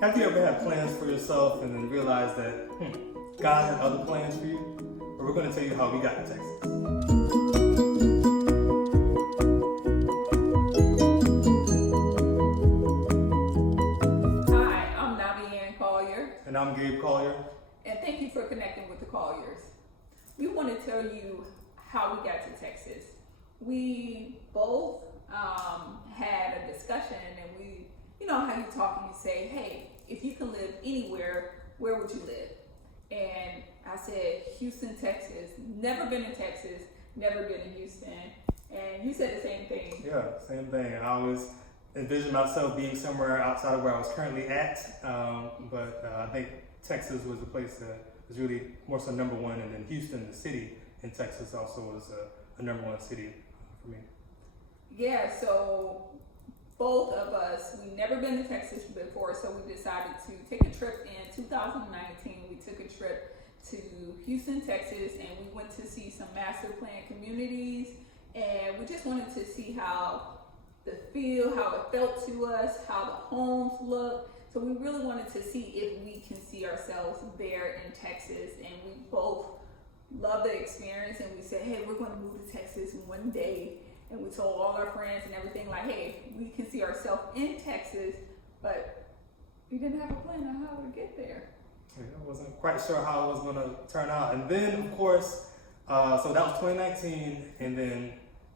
Have you ever had plans for yourself and then realized that God had other plans for you? But we're going to tell you how we got to Texas. Hi, I'm Navianne Collier. And I'm Gabe Collier. And thank you for connecting with the Colliers. We want to tell you how we got to Texas. We both had a discussion, and we, you know how you talk and you say, hey, if you can live anywhere, where would you live? And I said, Houston, Texas. Never been in Texas, never been in Houston. And you said the same thing. Yeah, same thing. And I always envisioned myself being somewhere outside of where I was currently at. But I think Texas was the place that was really more so number one. And then Houston, the city in Texas, also was a number one city for me. Yeah, so both of us, we never been to Texas before, so we decided to take a trip in 2019. We took a trip to Houston, Texas, and we went to see some master plan communities, and we just wanted to see how the feel, how it felt to us, how the homes looked. So we really wanted to see if we can see ourselves there in Texas, and we both loved the experience, and we said, hey, we're going to move to Texas one day. And we told all our friends and everything, like, hey, we can see ourselves in Texas, but we didn't have a plan on how to get there. Yeah, I wasn't quite sure how it was going to turn out. And then, of course, so that was 2019, and then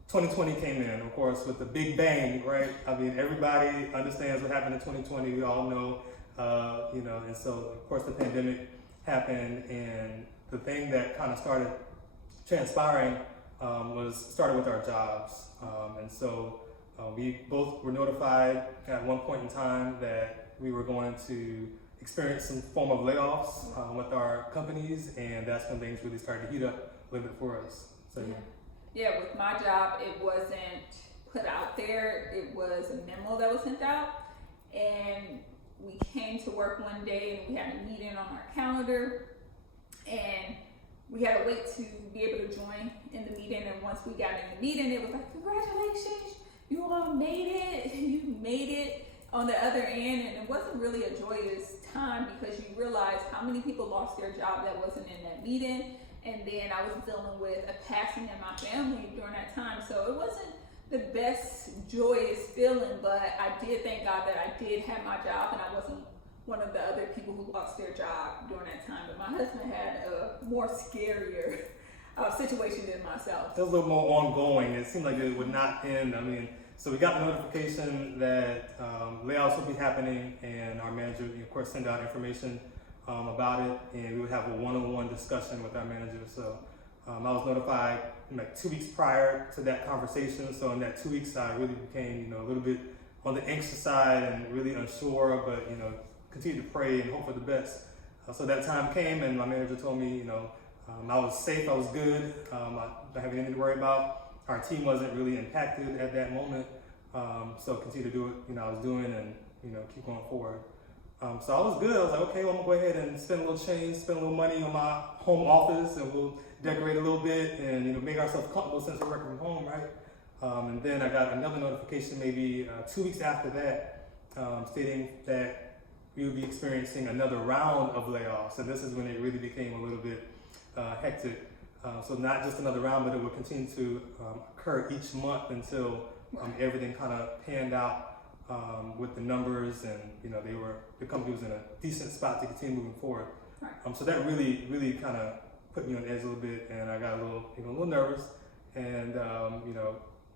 2020 came in, of course, with the big bang, right? I mean, everybody understands what happened in 2020. We all know, and so, of course, the pandemic happened, and the thing that kind of started transpiring started with our jobs. And so we both were notified at one point in time that we were going to experience some form of layoffs with our companies, and that's when things really started to heat up a little bit for us. So yeah, with my job, it wasn't put out there. It was a memo that was sent out, and we came to work one day and we had a meeting on our calendar, and we had to wait to be able to join in the meeting. And once we got in the meeting, it was like, congratulations, you all made it. You made it on the other end. And it wasn't really a joyous time because you realize how many people lost their job that wasn't in that meeting. And then I was dealing with a passing in my family during that time. So it wasn't the best joyous feeling, but I did thank God that I did have my job and I wasn't one of the other people who lost their job during that time. But my husband had a more scarier situation than myself. It was a little more ongoing. It seemed like it would not end. I mean, so we got the notification that layoffs would be happening, and our manager, of course, sent out information about it, and we would have a one-on-one discussion with our manager. So I was notified like 2 weeks prior to that conversation. So in that 2 weeks, I really became, a little bit on the anxious side and really unsure, but, continue to pray and hope for the best. So that time came, and my manager told me, I was safe, I was good, I don't have anything to worry about. Our team wasn't really impacted at that moment, so continue to do what I was doing and keep going forward. So I was good. I was like, okay, well, I'm gonna go ahead and spend a little change, spend a little money on my home office, and we'll decorate a little bit and make ourselves comfortable since we're working from home, right? And then I got another notification maybe 2 weeks after that, stating that we would be experiencing another round of layoffs, and this is when it really became a little bit hectic. So not just another round, but it would continue to occur each month until everything kind of panned out with the numbers, and the company was in a decent spot to continue moving forward. So that really kind of put me on the edge a little bit, and I got a little nervous, and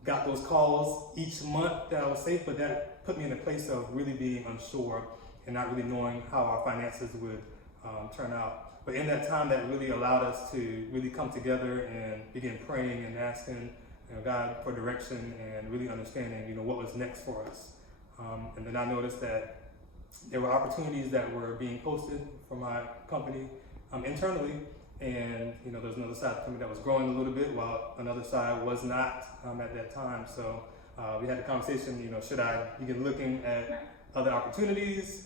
got those calls each month that I was safe, but that put me in a place of really being unsure and not really knowing how our finances would turn out. But in that time, that really allowed us to really come together and begin praying and asking God for direction and really understanding what was next for us. And then I noticed that there were opportunities that were being posted for my company internally, and there's another side of the company that was growing a little bit while another side was not at that time. So we had the conversation, should I begin looking at other opportunities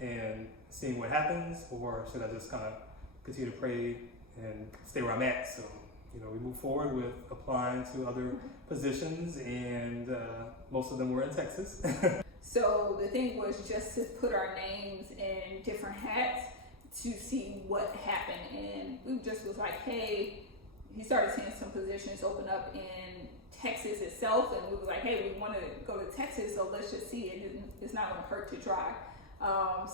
and seeing what happens, or should I just kind of continue to pray and stay where I'm at? So we moved forward with applying to other positions, and most of them were in Texas. So the thing was just to put our names in different hats to see what happened. And we just was like, hey, he started seeing some positions open up in Texas itself, and we were like, hey, we want to go to Texas, so let's just see it. It's not going to hurt to try.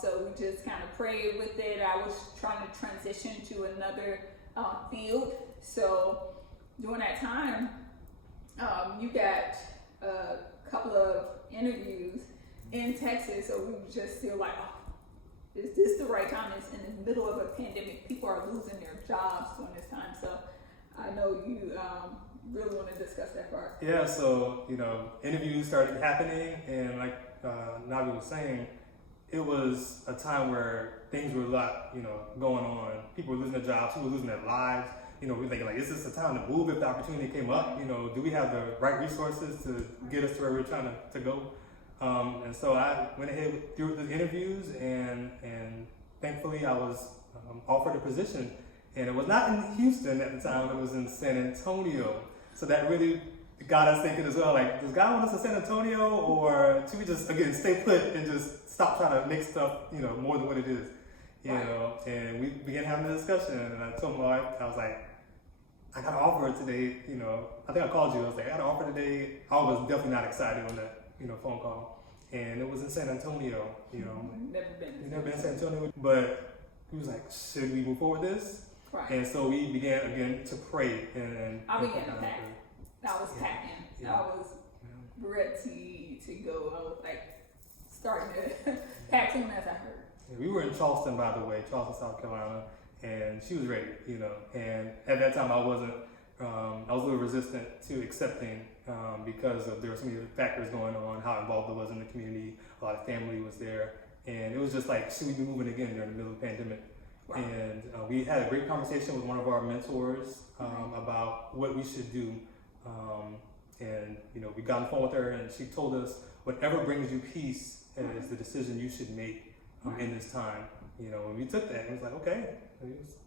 So we just kind of prayed with it. I was trying to transition to another field. So during that time, you got a couple of interviews in Texas, so we were just still like, oh, is this the right time? It's in the middle of a pandemic. People are losing their jobs during this time. So I know you really want to discuss that part. Yeah, so, interviews started happening, and like Navi was saying, it was a time where things were a lot, going on. People were losing their jobs, people were losing their lives. We were thinking, like, is this the time to move if the opportunity came up? Do we have the right resources to get us to where we're trying to go? And so I went ahead through the interviews, and thankfully I was offered a position. And it was not in Houston at the time, it was in San Antonio. So that really got us thinking as well, like, does God want us in San Antonio, or should we just, again, stay put and just stop trying to make stuff, more than what it is? And we began having a discussion, and I told my wife, I was like, I got an offer today, I think I called you, I was like, I got an offer today. I was definitely not excited on that, phone call. And it was in San Antonio, Never been in San Antonio, but he was like, should we move forward with this? Right. And so we began again to pray, and I began to pack. I was packing. Yeah. I was ready to go. I was like starting to pack soon as I heard. Yeah, we were in Charleston, by the way, Charleston, South Carolina, and she was ready, And at that time, I wasn't. I was a little resistant to accepting because there were so many factors going on, how involved I was in the community, a lot of family was there, and it was just like, should we be moving again during the middle of the pandemic? Wow. And we had a great conversation with one of our mentors about what we should do. And we got on the phone with her, and she told us, whatever brings you peace is the decision you should make in this time. And we took that, and it was like, okay,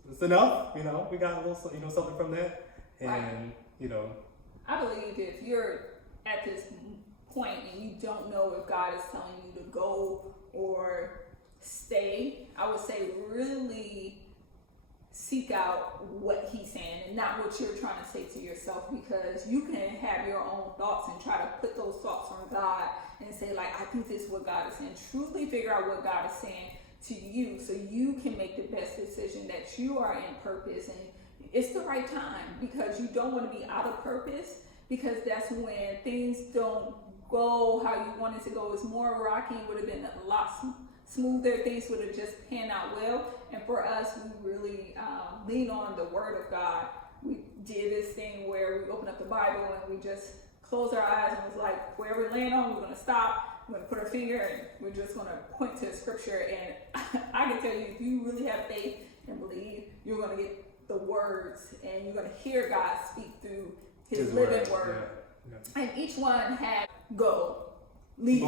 it's enough. We got a little, something from that. And, I believe if you're at this point and you don't know if God is telling you to go or stay, I would say really seek out what he's saying and not what you're trying to say to yourself, because you can have your own thoughts and try to put those thoughts on God and say, like, I think this is what God is saying. Truly figure out what God is saying to you so you can make the best decision that you are in purpose, and it's the right time, because you don't want to be out of purpose, because that's when things don't go how you want it to go. It's more rocky. It would have been a lot smoother. Things would have just panned out well. And for us, we really lean on the Word of God. We did this thing where we opened up the Bible and we just closed our eyes and was like, wherever we're laying on, we're going to stop. We're going to put our finger and we're just going to point to the scripture. And I can tell you, if you really have faith and believe, you're going to get the words and you're going to hear God speak through his living word. Yeah. And each one had go, leave,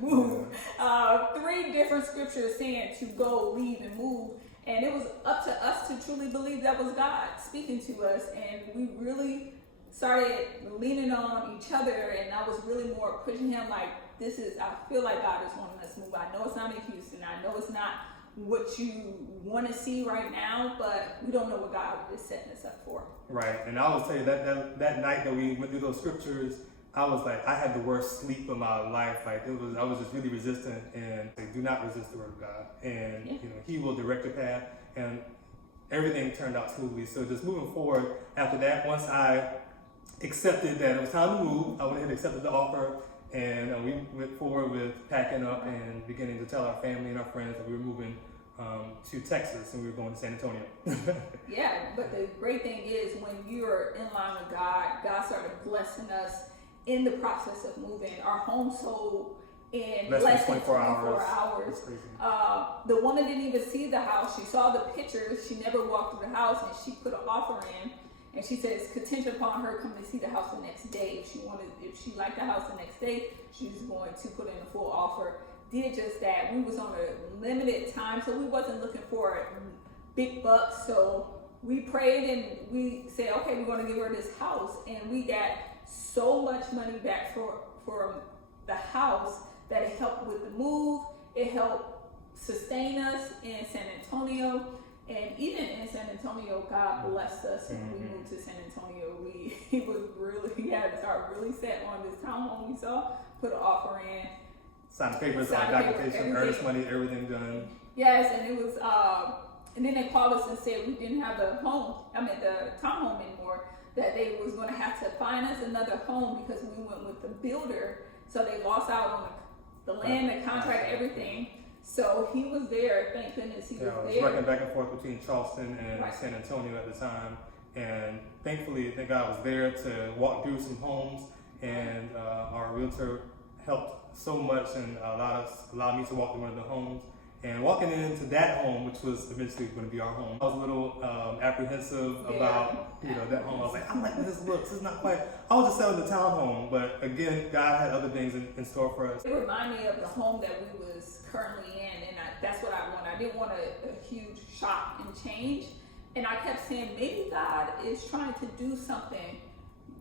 move. 3 different scriptures saying to go, leave, and move. And it was up to us to truly believe that was God speaking to us. And we really started leaning on each other. And I was really more pushing him like, I feel like God is wanting us to move. I know it's not in Houston. I know it's not what you want to see right now, but we don't know what God is setting us up for. Right. And I will tell you that night that we went through those scriptures, I was like, I had the worst sleep of my life. Like I was just really resistant, and like, do not resist the word of God. And he will direct your path, and everything turned out smoothly. So just moving forward after that, once I accepted that it was time to move, I went ahead and accepted the offer, and we went forward with packing up and beginning to tell our family and our friends that we were moving to Texas, and we were going to San Antonio. Yeah, but the great thing is when you're in line with God, God started blessing us in the process of moving. Our home sold in less than 24 hours. The woman didn't even see the house. She saw the pictures. She never walked through the house, and she put an offer in. And she said it's contingent upon her coming to see the house the next day. If she liked the house the next day, she was going to put in a full offer. Did just that. We was on a limited time, so we wasn't looking for big bucks. So we prayed and we said, okay, we're going to give her this house, and we got so much money back for the house that it helped with the move. It helped sustain us in San Antonio. And even in San Antonio, God blessed us when we moved to San Antonio. He had to start really set on this townhome we saw, put an offer in. Sign the papers, documentation, earnest money, everything done. Yes, and it was, and then they called us and said we didn't have the townhome anymore, that they was going to have to find us another home because we went with the builder. So they lost out on the land, the contract, everything. So he was there, thank goodness he was there. I was working back and forth between Charleston and San Antonio at the time. And thankfully, I think I was there to walk through some homes, and our realtor helped so much and allowed me to walk through one of the homes. And walking into that home, which was eventually going to be our home, I was a little apprehensive about that home. I was like, I'm like, this looks, it's not quite. I was just selling the townhome, but again, God had other things in store for us. It reminded me of the home that we was currently in, and that's what I wanted. I didn't want a huge shock and change, and I kept saying, maybe God is trying to do something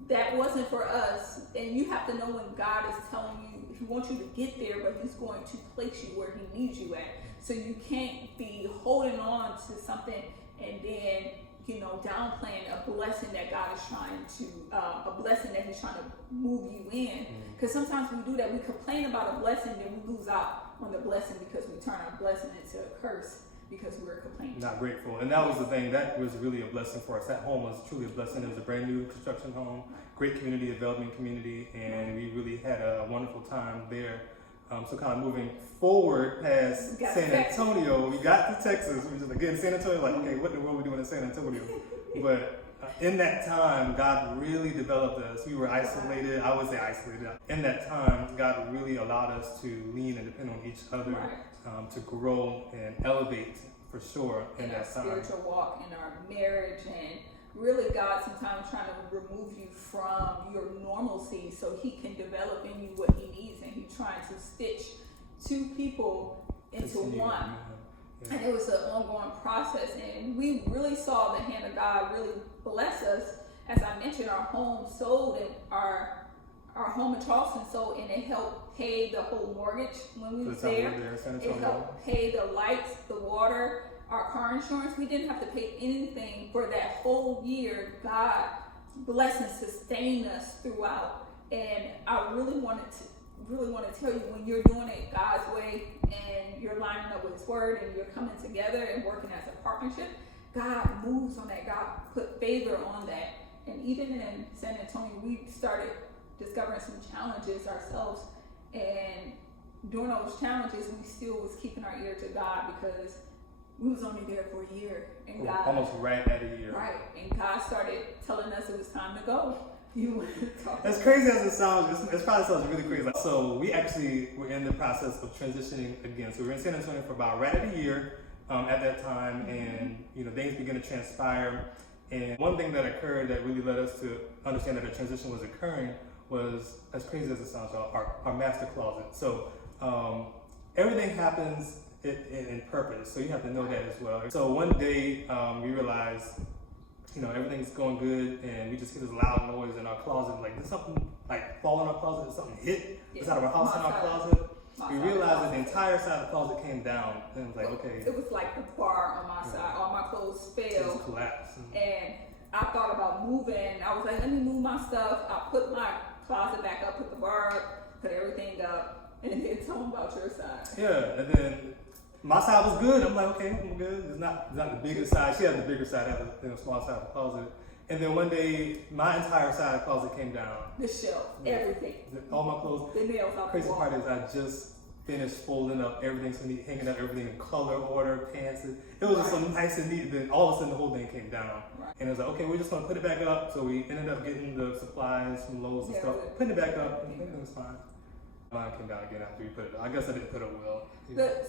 that wasn't for us. And you have to know when God is telling you He wants you to get there, but He's going to place you where He needs you at. So you can't be holding on to something and then, downplaying a blessing that God is trying to, a blessing that He's trying to move you in. Because sometimes we do that. We complain about a blessing, then we lose out on the blessing because we turn our blessing into a curse because we're complaining. Not grateful. And that was the thing. That was really a blessing for us. That home was truly a blessing. It was a brand new construction home, great community, development community, and we really had a wonderful time there. So kind of moving forward past San Antonio, we got to Texas, which is again, San Antonio, like, okay, what in the world are we doing in San Antonio? But in that time, God really developed us. We were isolated. I would say isolated. In that time, God really allowed us to lean and depend on each other, to grow and elevate for sure in that time. Spiritual walk, in our marriage, and really God sometimes trying to remove you from your normalcy so He can develop in you what He needs, and He's trying to stitch two people into one. Yeah. And it was an ongoing process, and we really saw the hand of God really bless us. As I mentioned, our home sold, and our home in Charleston sold, and it helped pay the whole mortgage when we was there. It helped pay the lights, the water, our car insurance. We didn't have to pay anything for that whole year. God blessed and sustained us throughout. And I really want to tell you, when you're doing it God's way and you're lining up with His word and you're coming together and working as a partnership, God moves on that. God put favor on that. And even in San Antonio, we started discovering some challenges ourselves. And during those challenges, we still was keeping our ear to God, because we was only there for a year, and God almost right at a year. Right, and God started telling us it was time to go. As crazy as it sounds, it probably sounds really crazy. So we actually were in the process of transitioning again. So we were in San Antonio for about right at a year at that time, and things began to transpire. And one thing that occurred that really led us to understand that a transition was occurring was, as crazy as it sounds, our master closet. So everything happens in purpose, so you have to know that as well. So one day we realized, everything's going good, and we just hear this loud noise in our closet, like there's something like fall in our closet, there's something hit inside of our house in our closet. We realized that the entire side of the closet came down, and it was like, okay. It was like the bar on my side, all my clothes fell. It just collapsed. And I thought about moving. I was like, let me move my stuff. I put my closet back up, put the bar up, put everything up, and then tell them about your side. Yeah, and then my side was good. I'm like, okay, I'm good. It's not the biggest side. She has the bigger side, I have the small side of the closet. And then one day, my entire side of the closet came down. The shelf, everything. All my clothes. The nails off Crazy the wall. part is I just finished folding up everything, so neat, hanging up everything in color order, pants. It was just so nice and neat. Then all of a sudden, the whole thing came down. Right. And it was like, okay, we're just going to put it back up. So we ended up getting the supplies from Lowe's and stuff, putting it back up, and everything was fine. Mine came down again after we put it up. I guess I didn't put it well.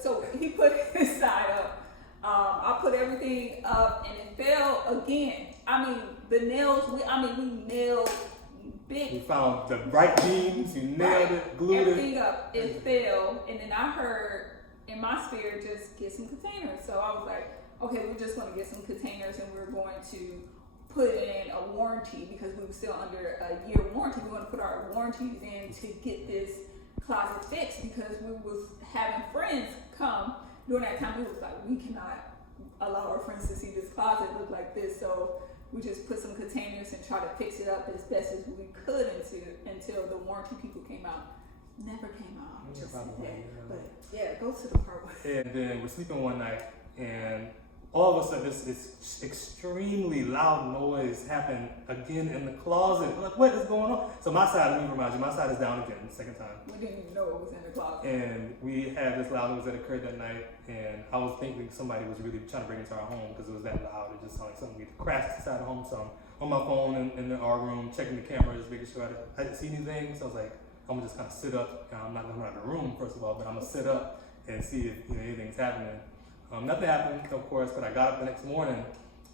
So he put his side up. I put everything up, and it fell again. I mean, the nails, we nailed big. You found the right beams, you nailed it, glued everything up. It fell, and then I heard in my spirit, just get some containers. So I was like, okay, we're just going to get some containers, and we're going to put in a warranty, because we were still under a year warranty. We want to put our warranties in to get this closet fixed because we was having friends come during that time. We was like, we cannot allow our friends to see this closet look like this, so we just put some containers and try to fix it up as best as we could until the warranty people came out. Never came out. Yeah, Just probably, that. yeah. But yeah, go to the part where And then we're sleeping one night, and all of a sudden this extremely loud noise happened again in the closet. I'm like, what is going on? So my side, let me remind you, my side is down again the second time. we didn't even know it was in the closet. And we had this loud noise that occurred that night, and I was thinking somebody was really trying to break into our home because it was that loud. It just sounded like something we crashed inside the home. So I'm on my phone in our room, checking the cameras, making sure I didn't see anything. So I was like, I'm gonna just kind of sit up. I'm not in the room, first of all, but I'm gonna sit up and see if anything's happening. Nothing happened, of course, but I got up the next morning,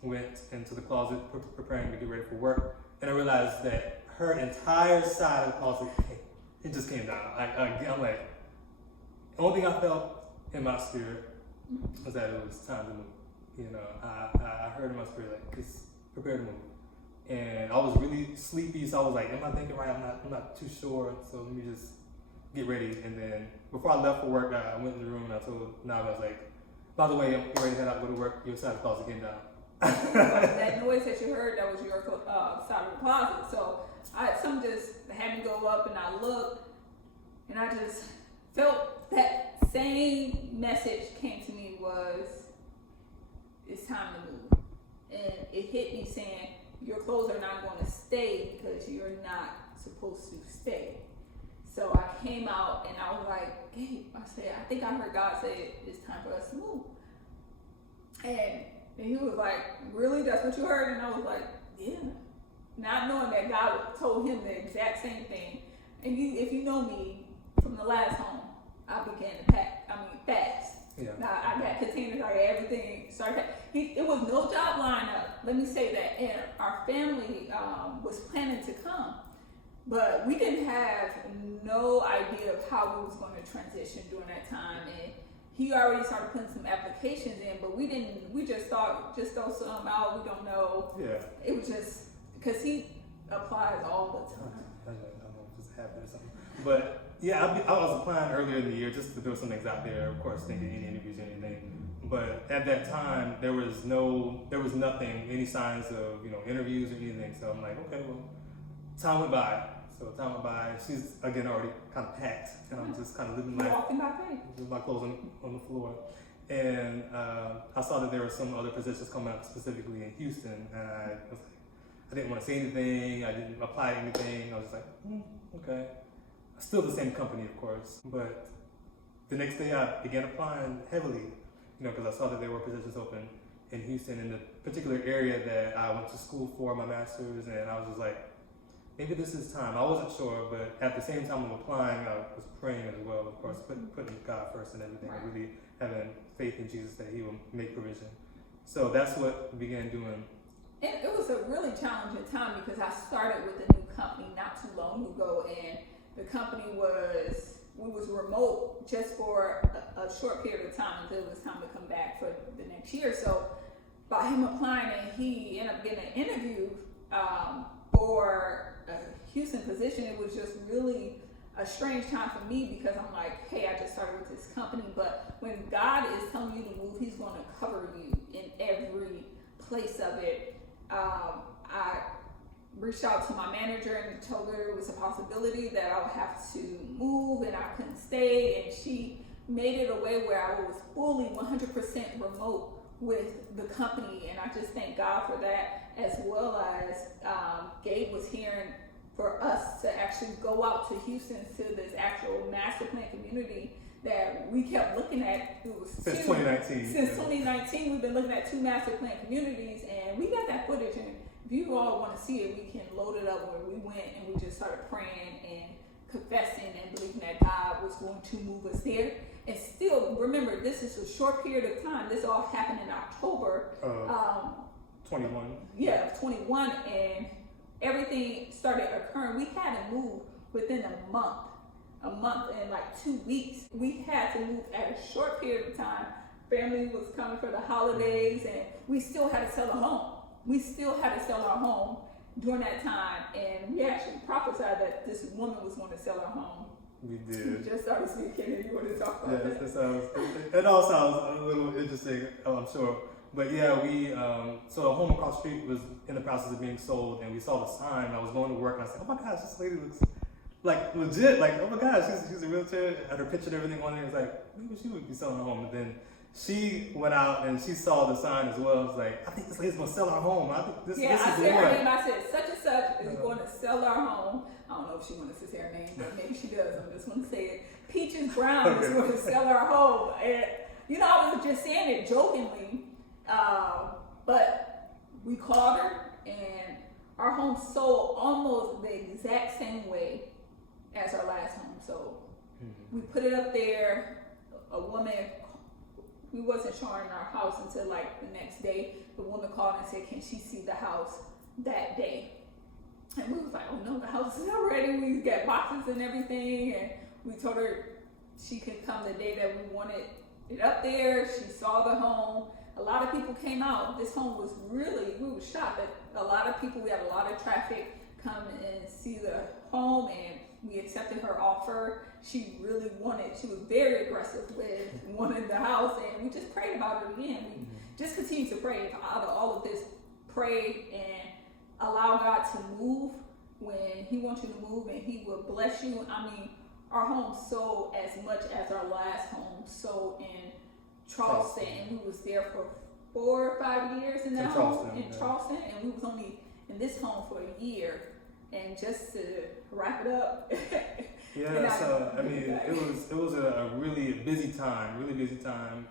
went into the closet, preparing to get ready for work, and I realized that her entire side of the closet, it just came down. I'm like, the only thing I felt in my spirit was that it was time to move. I heard in my spirit, like, just prepare to move. And I was really sleepy, so I was like, am I thinking right? I'm not too sure, so let me just get ready. And then before I left for work, I went in the room and I told Navi, I was like, by the way, I'm getting ready to head out, go to work, your side of the closet came down. That noise that you heard, that was your side of the closet. So something just had me go up, and I looked, and I just felt that same message came to me was, it's time to move. And it hit me saying, your clothes are not going to stay because you're not supposed to stay. So I came out and I was like, Gabe, I said, I think I heard God say it's time for us to move. And he was like, really? That's what you heard? And I was like, yeah. Not knowing that God told him the exact same thing. And if you know me from the last home, I began to fast. Yeah. Now I got containers, I got everything started. It was no job lineup. Let me say that. And our family was planning to come. But we didn't have no idea of how we was going to transition during that time. And he already started putting some applications in, but we just thought, just throw some out, we don't know. Yeah. It was just, because he applies all the time. I don't know if this happened or something. But yeah, I was applying earlier in the year just to throw some things out there, of course, thinking any interviews or anything. But at that time, there was nothing, any signs of, interviews or anything. So I'm like, okay, well, time went by. She's again already kind of packed, and I'm just kind of living life. Walking by faith. With my clothes on the floor. And I saw that there were some other positions coming up specifically in Houston, and I was like, I didn't want to say anything, I didn't apply to anything. I was just like, okay. Still the same company, of course, but the next day I began applying heavily, because I saw that there were positions open in Houston in the particular area that I went to school for my master's, and I was just like, maybe this is time. I wasn't sure, but at the same time of applying, I was praying as well, of course, putting God first and everything, Right. and really having faith in Jesus that He will make provision. So that's what we began doing. And it was a really challenging time because I started with a new company not too long ago, and the company was remote just for a short period of time until it was time to come back for the next year. So by him applying, and he ended up getting an interview for a Houston position, it was just really a strange time for me because I'm like, hey, I just started with this company, but when God is telling you to move, He's going to cover you in every place of it. I reached out to my manager and told her it was a possibility that I would have to move and I couldn't stay, and she made it a way where I was fully 100% remote with the company, and I just thank God for that, as well as Gabe was hearing for us to actually go out to Houston to this actual master plan community that we kept looking at. It was Since 2019. Since 2019, we've been looking at 2 master plan communities, and we got that footage, and if you all want to see it, we can load it up where we went and we just started praying and confessing and believing that God was going to move us there. And still, remember, this is a short period of time. This all happened in October. 21. Yeah, 21, and everything started occurring. We had to move within a month and like 2 weeks. We had to move at a short period of time. Family was coming for the holidays, and we still had to sell a home. We still had to sell our home during that time, and we actually prophesied that this woman was going to sell her home We You did. just started speaking and you want to talk about Yes, that. it all sounds a little interesting, I'm sure. But yeah, so a home across the street was in the process of being sold, and we saw the sign. I was going to work, and I said, "Oh my gosh, this lady looks like legit. Like, oh my gosh, she's a realtor." Had her picture and everything on there. It's like, maybe she would be selling a home. And then she went out and she saw the sign as well. It's like, I think this lady's gonna sell our home. I think this Yeah, is I the said her one. name. I said such and such is going to sell our home. I don't know if she wanted to say her name, but maybe she does. I'm just going to say it. Peaches Brown is Okay. going to sell our home. And, you know, I was just saying it jokingly, but we called her, and our home sold almost the exact same way as our last home. So we put it up there. A woman, we wasn't showing our house until like the next day. The woman called and said, can she see the house that day? And we was like, oh no, the house is not ready. We got boxes and everything. And we told her she could come the day that we wanted it up there. She saw the home. A lot of people came out. This home was really, we were shocked that a lot of people, we had a lot of traffic come and see the home, and we accepted her offer. She really wanted, she was very aggressive with wanting the house, and we just prayed about it again. We just continue to pray out of all of this, pray and allow God to move when He wants you to move, and He will bless you. I mean, our home sold as much as our last home sold in Charleston, and we was there for 4 or 5 years in that home in Charleston, and we was only in this home for a year. And just to wrap it up, Yeah, so I mean, it was a really busy time,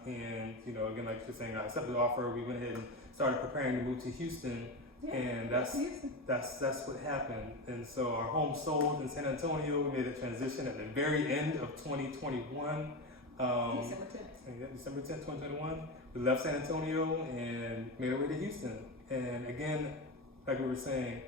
and you know, again, like you're saying, I accepted the offer. We went ahead and started preparing to move to Houston, and that's what happened. And so our home sold in San Antonio. We made a transition at the very end of 2021. December 10th. Yeah, December 10th, 2021. We left San Antonio and made our way to Houston. And again, like we were saying,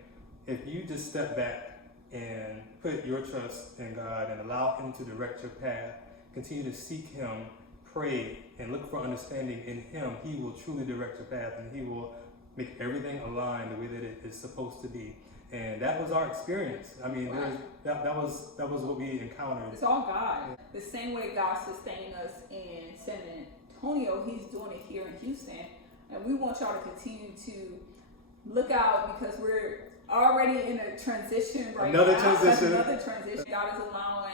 if you just step back and put your trust in God and allow Him to direct your path, continue to seek Him, pray, and look for understanding in Him, He will truly direct your path, and He will make everything align the way that it is supposed to be. And that was our experience. I mean, that was what we encountered. It's all God. The same way God sustained us in San Antonio, He's doing it here in Houston. And we want y'all to continue to look out, because we're already in a transition right now. Another transition. God is allowing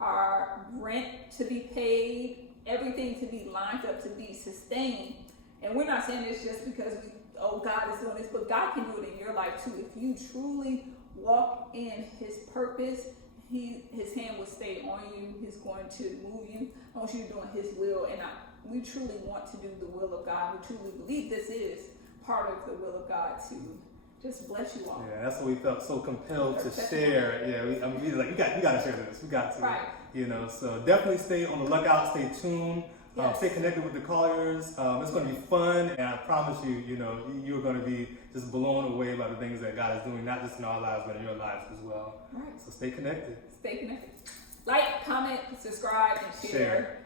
our rent to be paid, everything to be lined up, to be sustained. And we're not saying this just because God is doing this, but God can do it in your life too. If you truly walk in His purpose, His hand will stay on you. He's going to move you. I want you doing His will, and we truly want to do the will of God. We truly believe this is part of the will of God to just bless you all. Yeah, that's what we felt so compelled to share. Yeah, we like, you got to share this. We got to. Right. You know, so definitely stay on the lookout. Stay tuned. Yes. Stay connected with the Colliers. It's going to be fun, and I promise you, you know, you're going to be just blown away by the things that God is doing, not just in our lives, but in your lives as well. Right. So stay connected. Stay connected. Like, comment, subscribe, and share.